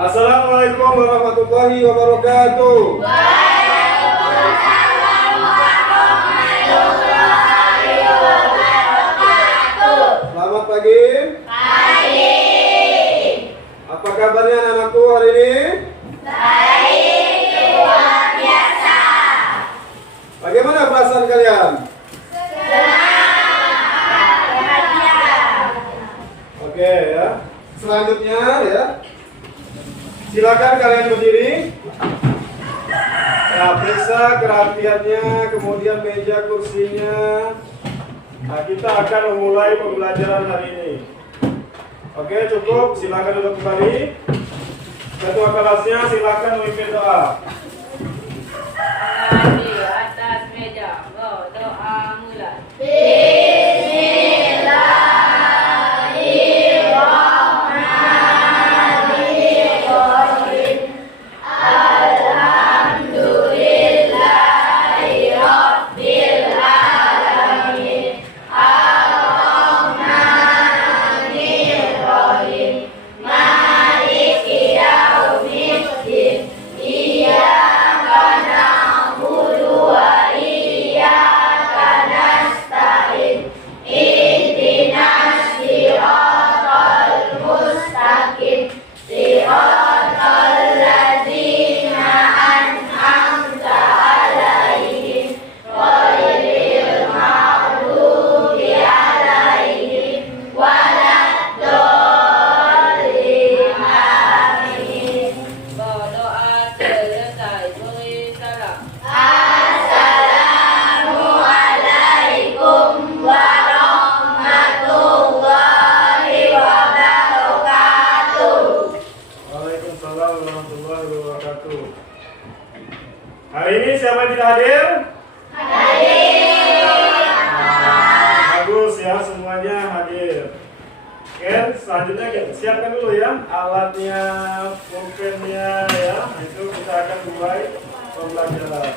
Assalamualaikum warahmatullahi wabarakatuh. Waalaikumsalam warahmatullahi wabarakatuh. Selamat pagi. Pagi. Apa kabarnya anak-anakku hari ini? Baik, luar biasa. Bagaimana perasaan kalian? Senang, bahagia. Oke ya. Selanjutnya ya. Silakan kalian berdiri. Ya, periksa kerapiannya, kemudian meja kursinya. Nah, kita akan memulai pembelajaran hari ini. Oke, cukup. Silakan duduk kembali. Ketua kelasnya silakan memimpin doa. Di atas meja, doa mulai. Bismillahirrahmanirrahim. Alhamdulillahirabbil alamin. Ar-Rahmanir-Rahim. Maliki yaumiddin. Iyyaka na'budu wa iyyaka nasta'in. Ihdinas siratal mustaqim. Siratal ladzina an'amta 'alaihim ghairil maghdubi 'alaihim waladdallin. Amin. Berdoa selesai, beri salam. Assalamualaikum warahmatullahi wabarakatuh. Waalaikumsalam warahmatullahi wabarakatuh. Hari ini siapa yang tidak hadir? Bagus ya, semuanya hadir. Oke, selanjutnya kita siapkan dulu ya alatnya, pulpennya ya. Itu kita akan mulai pembelajaran.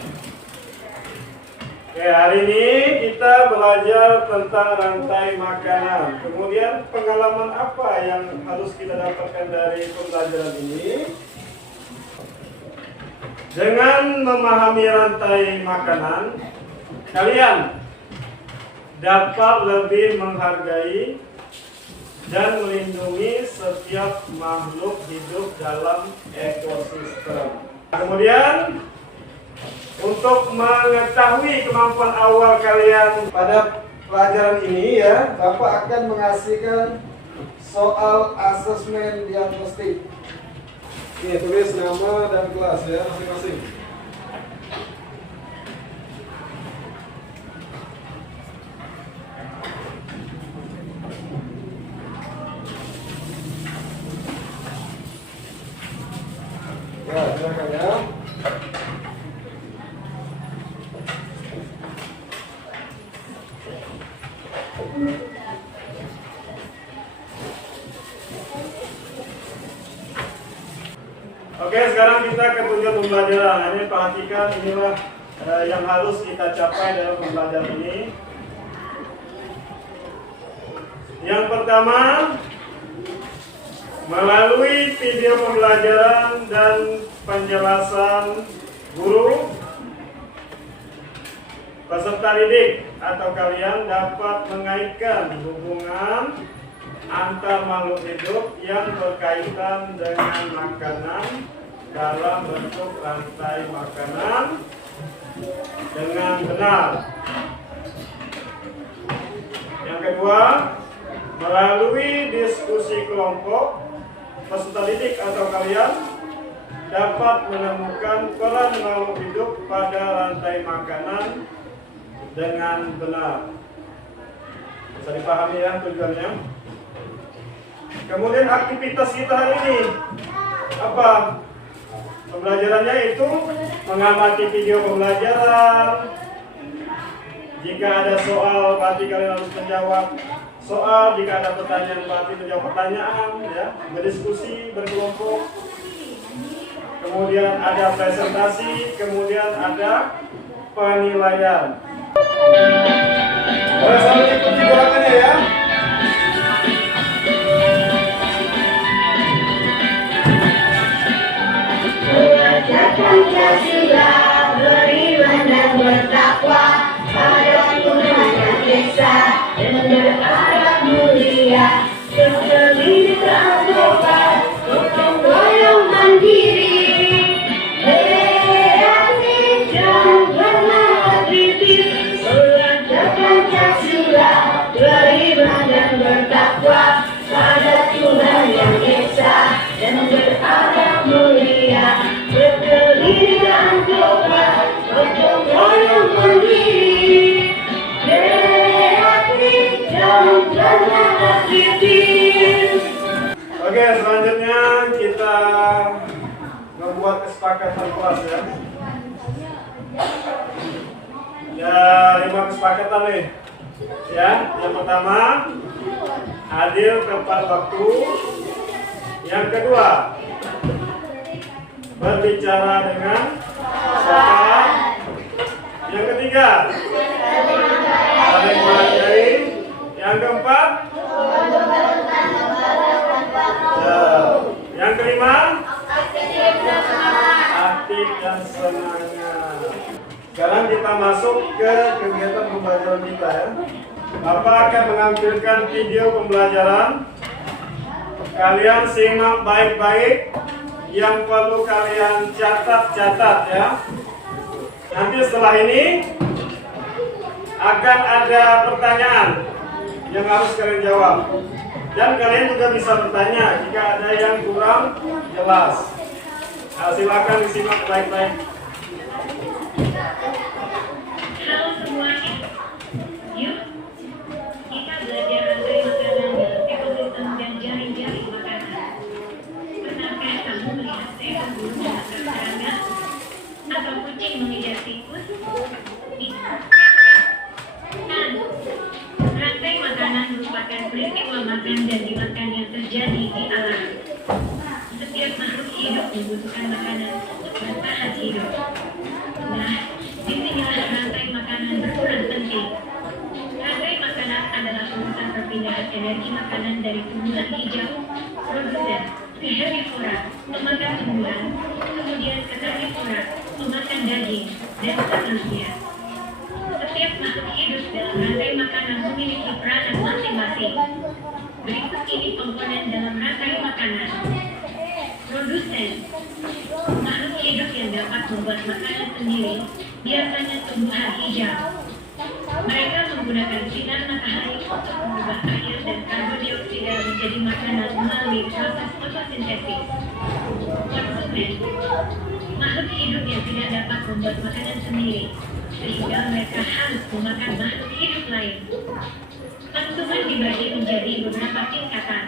Oke, hari ini kita belajar tentang rantai makanan. Kemudian pengalaman apa yang harus kita dapatkan dari pembelajaran ini? Dengan memahami rantai makanan, kalian dapat lebih menghargai dan melindungi setiap makhluk hidup dalam ekosistem. Kemudian, untuk mengetahui kemampuan awal kalian pada pelajaran ini ya, Bapak akan mengasihkan soal asesmen diagnostik. Ini tulis nama dan kelas ya masing-masing. Ya, silakan ya. Oke, sekarang kita ke tujuan pembelajaran. Ini perhatikan, inilah yang harus kita capai dalam pembelajaran ini. Yang pertama, melalui video pembelajaran dan penjelasan guru, peserta didik atau kalian dapat mengaitkan hubungan antar makhluk hidup yang berkaitan dengan makanan dalam bentuk rantai makanan dengan benar. Yang kedua, melalui diskusi kelompok, peserta didik atau kalian dapat menemukan peran makhluk hidup pada rantai makanan dengan benar. Bisa dipahami ya tujuannya. Kemudian aktivitas kita hari ini apa? Pembelajarannya itu mengamati video pembelajaran. Jika ada soal, berarti kalian harus menjawab soal. Jika ada pertanyaan, berarti menjawab pertanyaan ya. Berdiskusi, berkelompok. Kemudian ada presentasi, kemudian ada penilaian. Boleh sambil ikuti gerakannya ya. selanjutnya kita membuat kesepakatan kelas ya. Ya, 5 kesepakatan nih. Ya, yang pertama hadir tepat waktu. Yang kedua, berbicara dengan sopan. Yang ketiga, saling menghargai. Yang keempat, ya. Yang kelima, aktif dan semangat. Sekarang kita masuk ke kegiatan pembelajaran kita ya. Bapak akan menampilkan video pembelajaran. Kalian simak baik-baik. Yang perlu kalian catat ya. Nanti setelah ini akan ada pertanyaan yang harus kalian jawab. Dan kalian juga bisa bertanya jika ada yang kurang jelas. Nah, silakan disimak baik-baik. Halo semuanya, yuk kita belajar rantai makanan dalam ekosistem dan jaring-jaring makanan. Pernahkah kamu melihat seekor burung memakan serangga? Atau kucing mengejar tikus? Kan, rantai makanan merupakan peristiwa makan dan dimakan yang terjadi di alam. Setiap makhluk hidup membutuhkan makanan untuk bertahan hidup. Nah, disinilah rantai makanan berperan penting. Rantai makanan adalah urusan perpindahan energi makanan dari tumbuhan hijau, produsen, ke herbivora, pemakan tumbuhan, kemudian ke karnivora, pemakan daging, dan seterusnya. Setiap makhluk hidup dalam rantai makanan memiliki peranan masing-masing. Berikut ini komponen dalam rantai makanan. Produsen, makhluk hidup yang dapat membuat makanan sendiri, biasanya tumbuhan hijau. Mereka menggunakan sinar matahari untuk mengubah air dan karbon dioksida menjadi makanan melalui proses fotosintesis. Konsumen, makhluk hidup yang tidak dapat membuat makanan sendiri, sehingga mereka harus memakan makhluk hidup lain. Konsumen dibagi menjadi beberapa tingkatan.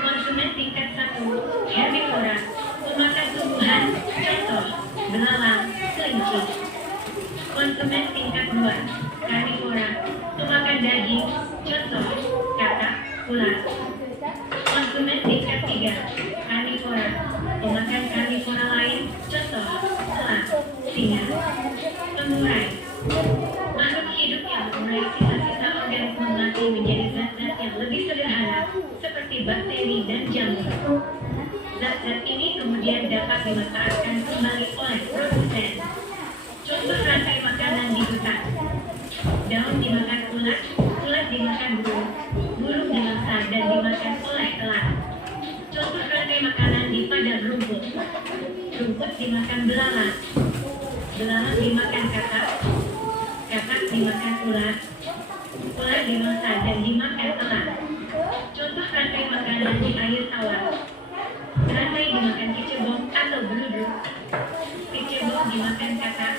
Konsumen tingkat 1, herbivora, pemakan tumbuhan, contoh, belalang, kelinci. Konsumen tingkat 2, karnivora, pemakan daging, contoh, katak, ular. Konsumen tingkat 3, karnivora, pemakan karnivora lain, contoh, elang, singa. Pengurai, makhluk hidup yang mengurai sisa-sisa organisme mati menjadi zat-zat yang lebih sederhana, seperti bakteri dan jamur. Zat-zat ini kemudian dapat dimanfaatkan kembali oleh produsen. Contoh rantai makanan di hutan. Daun dimakan ulat, ulat dimakan burung, burung dimangsa dan dimakan oleh elang. Contoh rantai makanan di padang rumput. Rumput dimakan belalang, belalang dimakan katak, katak dimakan ular, ular dimangsa dan dimakan elang. Contoh rantai makanan di air tawar. Rantai dimakan kecebong atau beluduk, kecebong dimakan katak,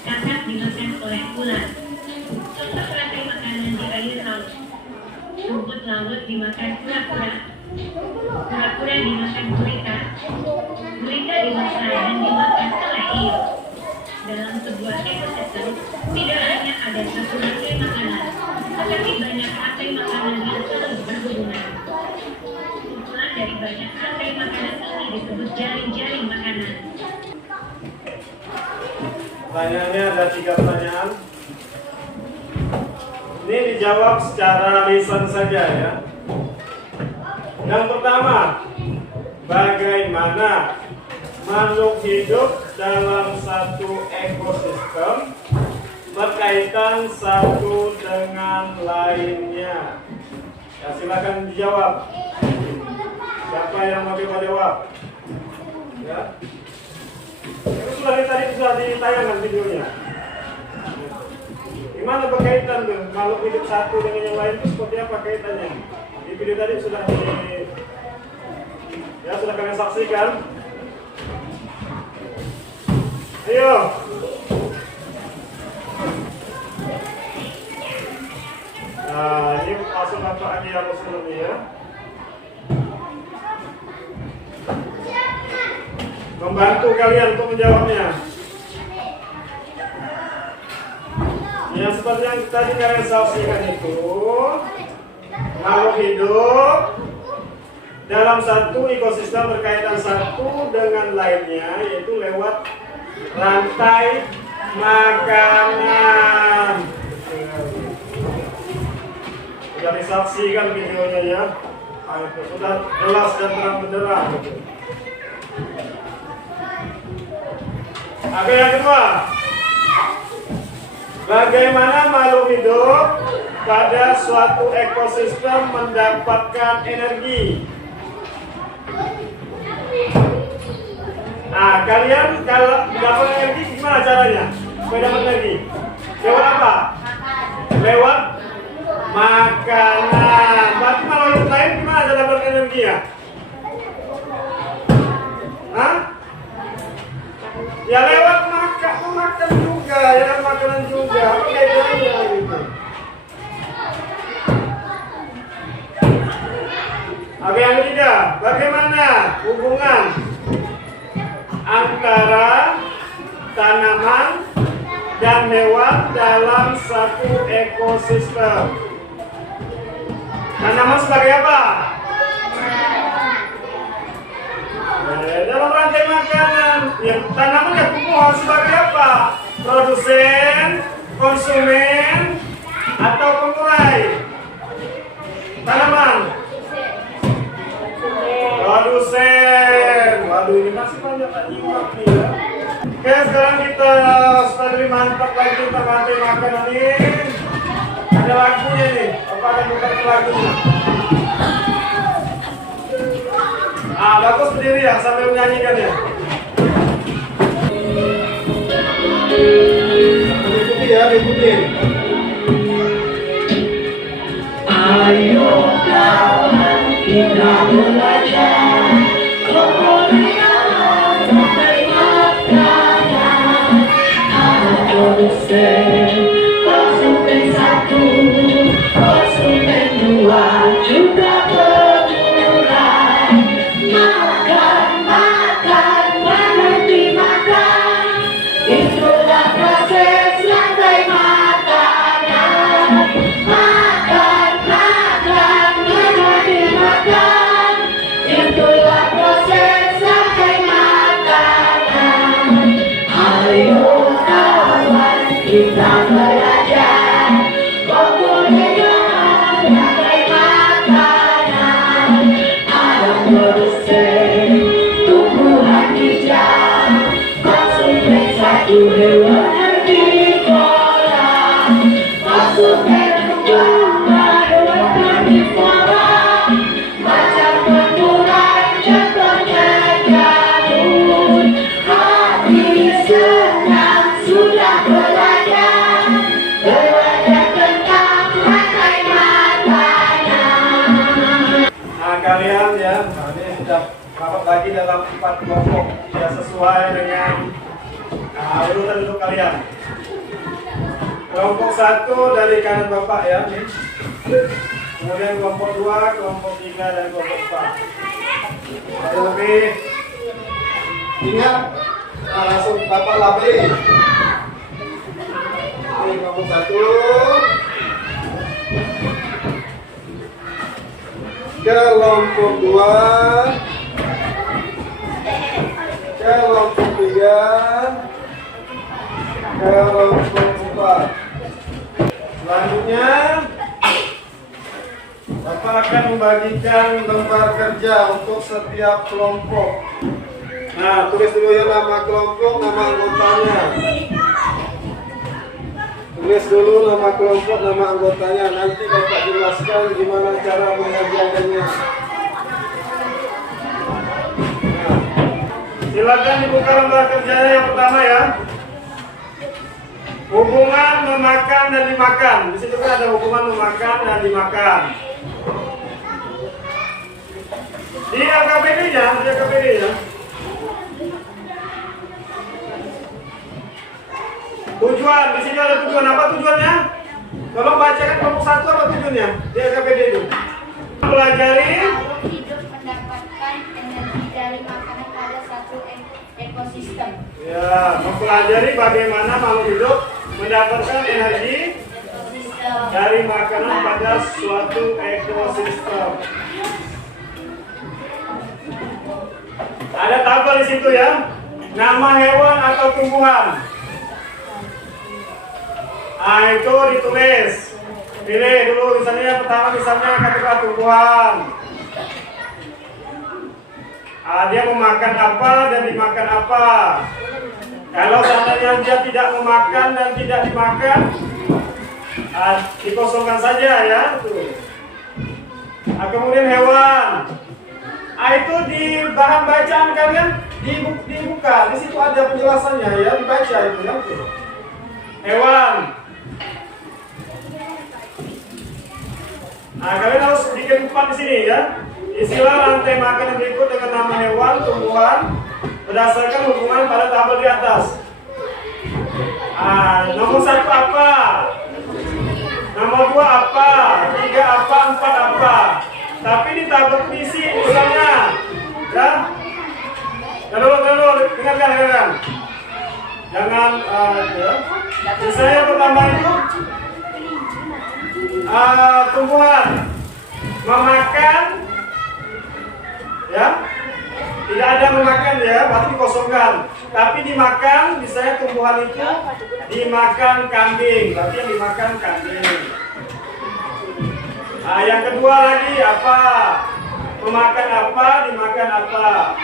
katak dimakan oleh ular. Contoh rantai makanan di air laut. Rumput laut dimakan kura-kura, kura-kura dimakan gurita, gurita dimangsa dan dimakan oleh hiu. Dalam sebuah ekosistem, tidak hanya ada satu rantai makanan, tetapi banyak rantai makanan yang saling berhubungan. Kumpulan dari banyak rantai makanan ini disebut jaring-jaring makanan. Pertanyaannya ada 3 pertanyaan. Ini dijawab secara lisan saja ya. Yang pertama, bagaimana makhluk hidup dalam satu ekosistem berkaitan satu dengan lainnya? Ya, silakan dijawab. Siapa yang mau coba jawab? Ya. Itu tadi sudah ditayangkan videonya. Gimana berkaitan tuh makhluk hidup satu dengan yang lain itu seperti apa kaitannya? Di video tadi sudah sudah kalian saksikan. Ayo. Nah, ini langsung apa aja yang ya. membantu kalian untuk menjawabnya. Yang seperti yang tadi kalian saksikan itu, makhluk hidup dalam satu ekosistem berkaitan satu dengan lainnya, yaitu lewat rantai makanan. Sudah disaksikan videonya ya. Sudah jelas dan terang benderang. Oke, yang kedua, bagaimana makhluk hidup pada suatu ekosistem mendapatkan energi? Nah, kalian kalau dapat energi gimana caranya? Supaya dapat energi? Lewat apa? Lewat makanan. Berarti makhluk hidup lain gimana cara dapat energi ya? Hah? Ya lewat makan juga, ya kan makanan juga. Apa bedanya gitu? Oke, yang ketiga, bagaimana hubungan antara tanaman dan hewan dalam satu ekosistem? Tanaman sebagai apa? Dalam rantai makanan, ya, tanaman dan tumbuhan sebagai apa? Produsen, konsumen, atau pengurai? Tanaman. Produsen. Waduh, ini masih banyak tak nyimak nih ya. Oke, sekarang kita supaya lebih mantap lagi tentang rantai makanan ini. Ada lagunya nih. Apa akan buka lagunya? Ah, bagus berdiri ya sambil menyanyikan ya. Ikuti ya, ikuti. Ayo kawan kita belajar kemuliaan rantai makanan. Ada produsen, konsumen satu, konsumen dua, juga pengurai. Makan, makan, mana dimakan. Itulah proses rantai makanan. Makan, makan, mana dimakan. Itulah proses rantai makanan. Ayo kawan kita belajar kemuliaan rantai makanan. Ada produsen tumbuhan hijau, konsumen satu hewan herbivora, konsumen dua hewan karnivora, macam pengurai contohnya jamur. Hati senang sudah belajar tentang rantai makanan. Nah, kalian ya, ini sudah rapat lagi dalam 4 kelompok ya, sesuai dengan urutan untuk kalian. Kelompok 1 dari kanan Bapak ya, nih. Kemudian kelompok 2, kelompok 3 dan kelompok 4. Ada lebih ingat, langsung Bapak labeli. Ini kelompok 1. Kelompok 2, kelompok 3, kelompok 4. Selanjutnya Bapak akan membagikan lembar kerja untuk setiap kelompok. Nah, tulis dulu ya nama kelompok, nama anggotanya. Tulis dulu nama kelompok, nama anggotanya. Nanti Bapak jelaskan gimana cara mengerjakannya. Nah, silakan dibuka lembar kerjanya yang pertama ya. Hubungan memakan dan dimakan. Di situ kan ada hubungan memakan dan dimakan. Di AKBD-nya, tujuan, di sini ada tujuan. Apa tujuannya? Tolong bacakan kelompok 1 apa tujuannya di AKBD itu. Pelajari Makhluk hidup mendapatkan energi dari makanan pada satu ekosistem. Ya, mempelajari bagaimana makhluk hidup mendapatkan energi Ekosistem. dari makanan pada suatu ekosistem. Ada tabel di situ ya. Nama hewan atau tumbuhan. Itu ditulis. Pilih dulu misalnya pertama misalnya kategori tumbuhan. Dia memakan apa dan dimakan apa. Kalau seandainya dia tidak memakan dan tidak dimakan, dikosongkan saja ya. Kemudian hewan. Itu di bahan bacaan kalian dibuka. Di situ ada penjelasannya ya, dibaca itu ya. Hewan. Kalian harus bikin 4 di sini ya. Isilah rantai makanan berikut dengan nama hewan, tumbuhan berdasarkan hubungan pada tabel di atas. Nomor 1 apa? Nomor 2 apa? 3 apa? 4 apa? Tapi di tabel isi misalnya ya. Lalu dengarkan. Jangan ya. Misalnya pertama itu tumbuhan memakan ya, tidak ada memakan ya, berarti dikosongkan. Tapi dimakan, misalnya tumbuhan itu dimakan kambing, berarti yang dimakan kambing. Yang kedua lagi apa? Memakan apa? Dimakan apa?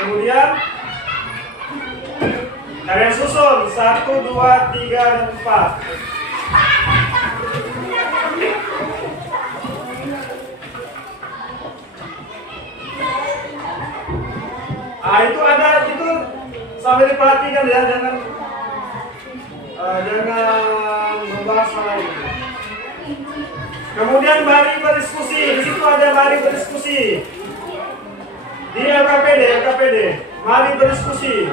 Kemudian kalian susun 1, 2, 3, dan 4. Itu ada itu sampai diperhatikan ya, jangan membahas lain. Kemudian mari berdiskusi. Di situ ada mari berdiskusi. Di LKPD. Mari berdiskusi.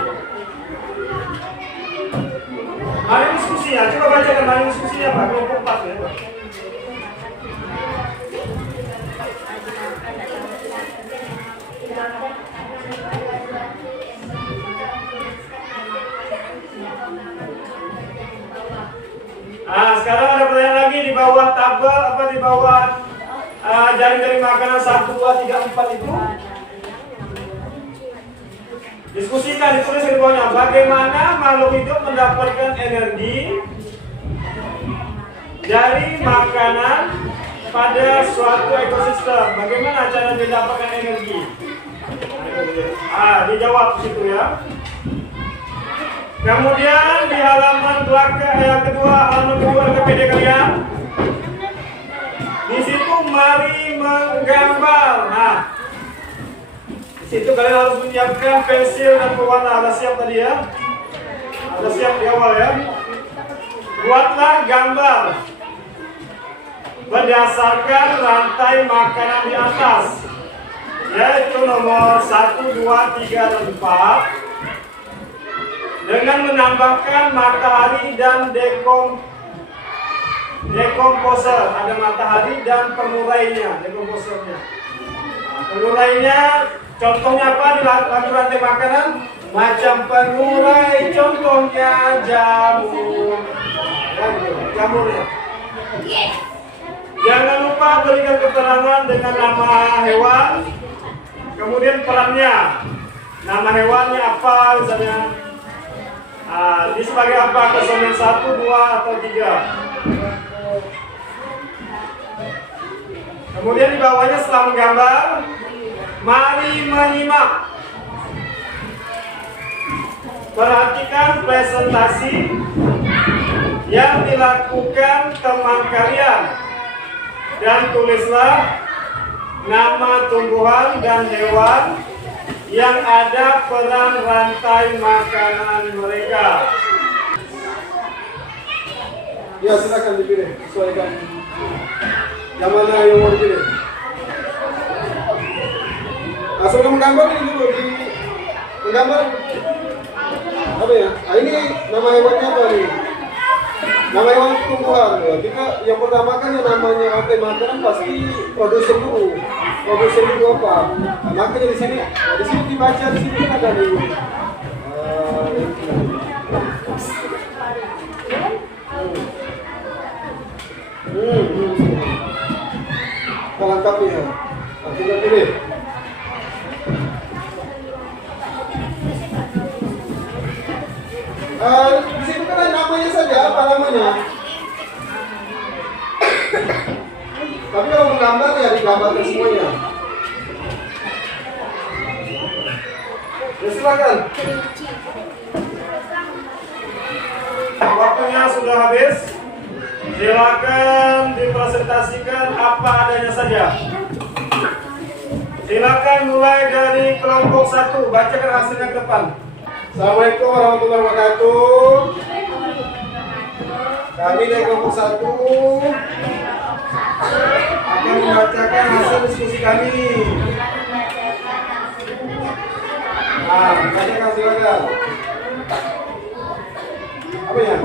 Mari diskusi ya. Coba bacakan mari diskusi apa? Kelompok 4 ya. Sekarang ada pertanyaan lagi di bawah tabel di bawah jaring-jaring makanan 1, 2, 3, 4 itu. Diskusikan, ditulis di bawahnya bagaimana makhluk hidup mendapatkan energi dari makanan pada suatu ekosistem. Bagaimana cara mendapatkan energi? Dijawab di situ ya. Kemudian di halaman belakang halaman kedua LKPD kalian, di situ mari menggambar. Di situ kalian harus menyiapkan pensil dan pewarna. Ada siap tadi ya? Ada siap di awal ya? Buatlah gambar berdasarkan rantai makanan di atas, yaitu nomor 1, 2, 3, dan 4. Dengan menambahkan matahari dan dekomposer. Ada matahari dan pengurainya, dekomposernya. Pengurainya, contohnya apa di lagu rantai makanan? Macam pengurai, contohnya jamur. Jamurnya. Jangan lupa berikan keterangan dengan nama hewan, kemudian perannya. Nama hewannya apa misalnya? Ini sebagai apa? Kesenian 1, 2, atau 3. Kemudian di bawahnya setelah menggambar, mari menyimak. Perhatikan presentasi yang dilakukan teman kalian dan tulislah nama tumbuhan dan hewan yang ada peran rantai makanan mereka. Ya, silakan dipilih, sesuaikan. Yang mana yang mau dipilih? Langsung menggambar ini dulu, menggambar apa ya? Ini nama hewannya apa nih? Nama hewan tumbuhan. Jika yang pertama kan yang namanya rantai makanan pasti produsen dulu. Produsen itu apa? Makanya di sini dibaca di sini kan ada nih. Kita lengkapi ya. Nah, tinggal pilih. Di situ kan ada namanya saja, apa namanya? Tapi kalau menggambar ya digambarkan semuanya. Ya silakan. Waktunya sudah habis. Silakan dipresentasikan apa adanya saja. Silakan mulai dari kelompok 1. Bacakan hasilnya ke depan. Assalamualaikum warahmatullahi wabarakatuh. Kami dari kelompok 1 akan membacakan hasil diskusi kami. Nah, bacakan silakan. Apa ya?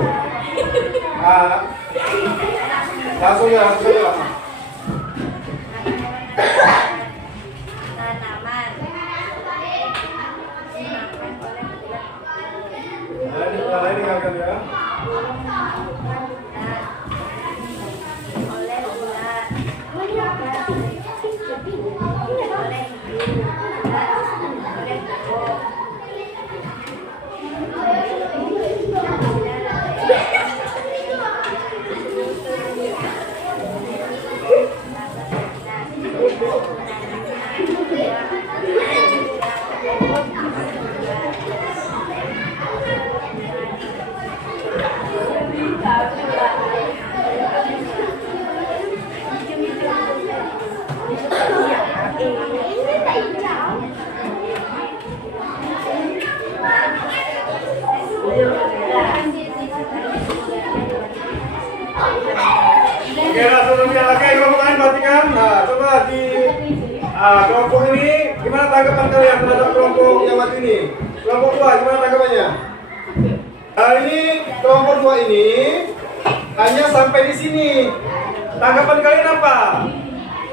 Langsung ya, langsung ya. Nah, ini akan ya. Oke, langsung lagi kelompok lain perhatikan. Nah, coba di kelompok ini gimana tanggapan kalian terhadap kelompok yang mati ini? Kelompok 2 gimana tanggapannya? Ini kelompok 2 ini hanya sampai di sini. Tanggapan kalian apa?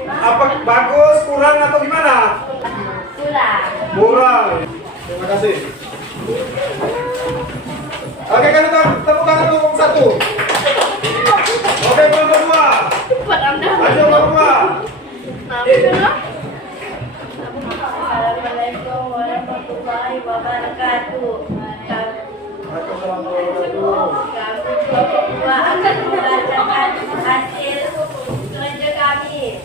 Apa bagus, kurang atau gimana? Kurang. Terima kasih. Oke, kan tepuk tangan kelompok 1. Oke, kelompok 2. Ayo kelompok 2. Assalamualaikum warahmatullahi wabarakatuh. Kami kelompok 2 akan membacakan hasil kerja kami.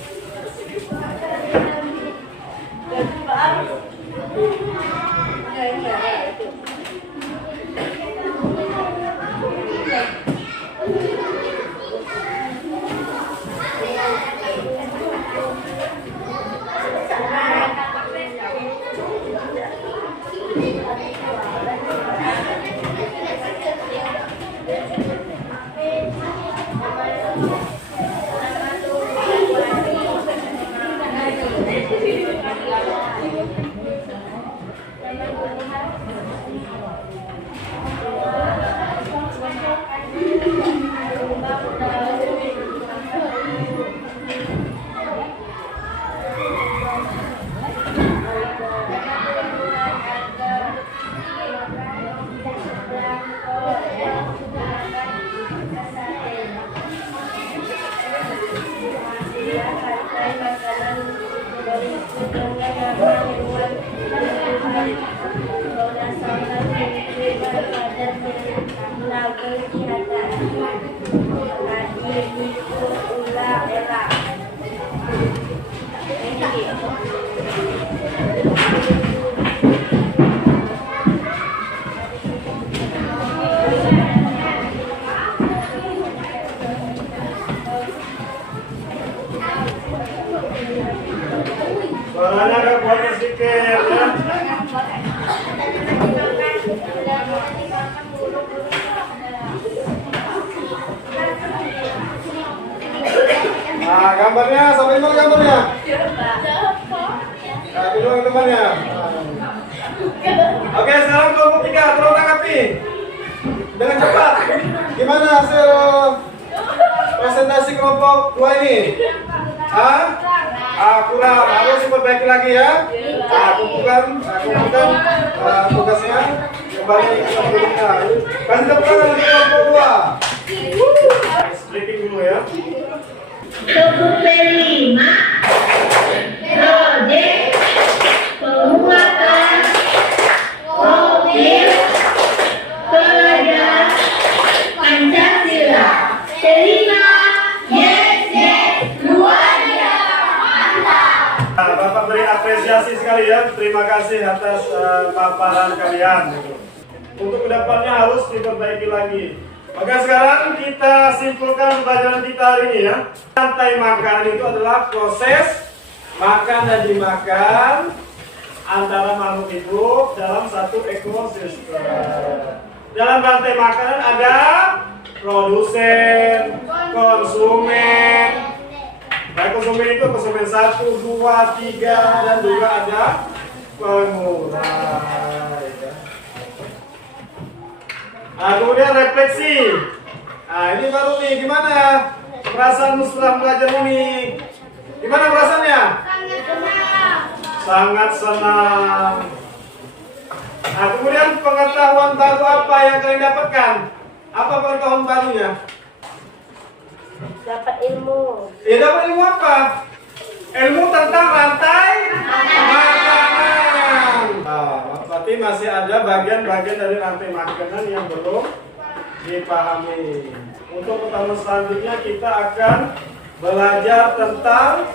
Suaranya agak kuat sedikit ya. Nah, gambarnya sampai mana gambarnya? Nah, dulu temannya. Oke, sekarang kelompok 3, tolong tanggapi dengan cepat. Gimana hasil presentasi kelompok 2 ini? Hah? Kurang, harus diperbaiki lagi ya. Kumpulkan tugasnya. kembali ke sebelumnya. Kasih tepuk tangan untuk kelompok 2. Stretching dulu ya. Kelima, proyek penguatan mobil pelajar Pancasila. Terima, luar biasa. Nah, Bapak beri apresiasi sekali ya. Terima kasih atas paparan kalian. Untuk kedepannya harus diperbaiki lagi. Oke, sekarang kita simpulkan pelajaran kita hari ini ya. Rantai makanan itu adalah proses makan dan dimakan antara makhluk hidup dalam satu ekosistem. Dalam rantai makanan ada produsen, konsumen. Baik konsumen itu konsumen 1, 2, 3 dan juga ada pengurai. Nah, kemudian refleksi. Nah, ini baru nih, gimana perasaanmu setelah belajar ini? Gimana perasaannya? Sangat senang. Nah, kemudian pengetahuan baru apa yang kalian dapatkan? Apa pengetahuan barunya? Dapat ilmu. Ya, dapat ilmu apa? Ilmu tentang rantai makanan. Nah, berarti masih ada bagian-bagian dari rantai makanan yang belum dipahami. Untuk pertemuan selanjutnya kita akan belajar tentang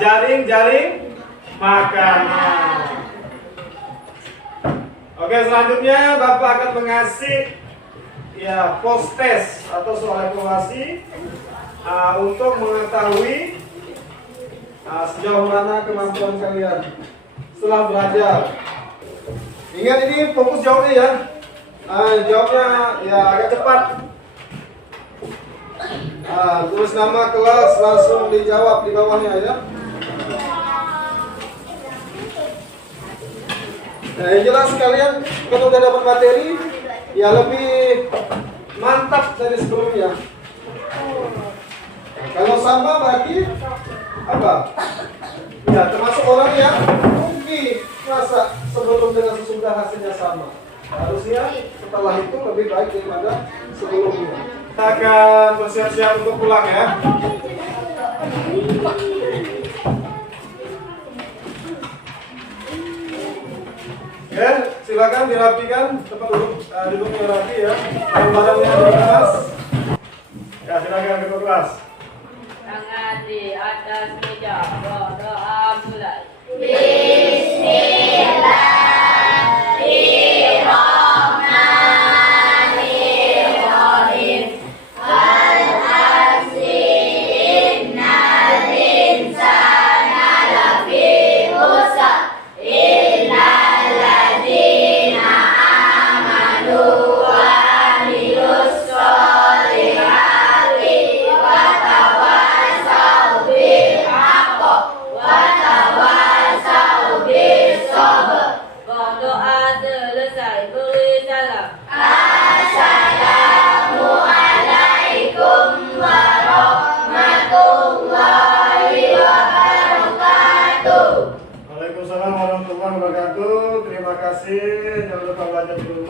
jaring-jaring makanan. Oke, selanjutnya Bapak akan mengasih ya post test atau soal evaluasi untuk mengetahui sejauh mana kemampuan kalian setelah belajar. Ingat ini fokus jawabnya ya. Jawabnya ya agak cepat. Tulis nama kelas langsung dijawab di bawahnya ya. Nah, yang jelas kalian kalau udah dapat materi ya lebih mantap dari sebelumnya. Kalau sama berarti apa? Ya termasuk orang yang mungkin merasa sebelum dengan sesudah hasilnya sama. Harusnya setelah itu lebih baik daripada sebelumnya. Kita akan bersiap-siap untuk pulang ya. Oke, silakan dirapikan tempat duduknya rapi ya. Yang barangnya di kelas. Ya, silakan ke kelas. Tangan di atas meja. Berdoa mulai. Berdoa selesai, beri salam. Assalamualaikum warahmatullahi wabarakatuh. Waalaikumsalam warahmatullahi wabarakatuh. Terima kasih. Jangan lupa belajar dulu.